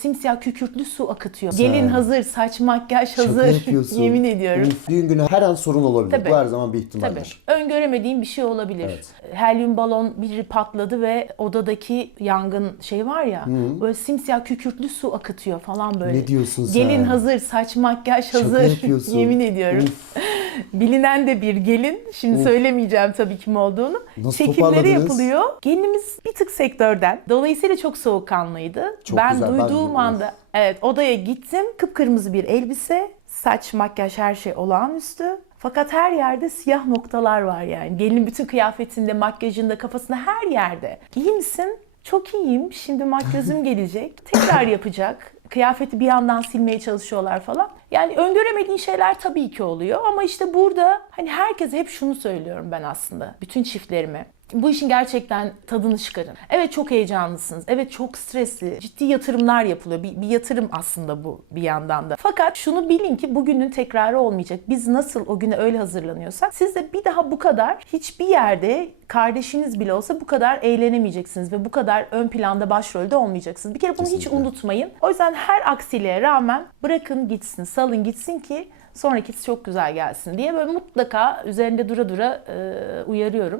simsiyah kükürtlü su akıtıyor. Gelin hazır, saç makyaj hazır. Yemin ediyorum. Uf, düğün günü her an sorun olabilir. Tabii. Bu her zaman bir Tabii. ihtimaldir. Öngöremediğim bir şey olabilir. Evet. Helyum balon biri patladı ve odadaki yangın şey var ya böyle simsiyah kükürtlü su akıtıyor falan böyle. Ne diyorsun sen? Gelin hazır, saç makyaj hazır. Yemin ediyorum. Uf. Bilinen de bir gelin. Şimdi söylemeyeceğim tabii kim olduğunu. Nasıl Çekimleri yapılıyor. Gelinimiz bir tık sektörden. Dolayısıyla çok soğukkanlıydı. Çok ben güzel, ben duyduğum de- anda evet odaya gittim. Kıpkırmızı bir elbise, saç, makyaj her şey olağanüstü. Fakat her yerde siyah noktalar var yani. Gelin bütün kıyafetinde, makyajında, kafasında her yerde. İyi misin? Çok iyiyim. Şimdi makyajım gelecek. Tekrar yapacak. Kıyafeti bir yandan silmeye çalışıyorlar falan. Yani öngöremediğin şeyler tabii ki oluyor ama işte burada hani herkese hep şunu söylüyorum ben aslında bütün çiftlerime. Bu işin gerçekten tadını çıkarın. Evet çok heyecanlısınız. Evet çok stresli. Ciddi yatırımlar yapılıyor. Bir, bir yatırım aslında bu bir yandan da. Fakat şunu bilin ki bugünün tekrarı olmayacak. Biz nasıl o güne öyle hazırlanıyorsak siz de bir daha bu kadar hiçbir yerde kardeşiniz bile olsa bu kadar eğlenemeyeceksiniz ve bu kadar ön planda başrolde olmayacaksınız. Bir kere bunu hiç Kesinlikle. unutmayın. O yüzden her aksiliğe rağmen bırakın gitsin, salın gitsin ki sonrakisi çok güzel gelsin diye böyle mutlaka üzerinde dura dura e, uyarıyorum.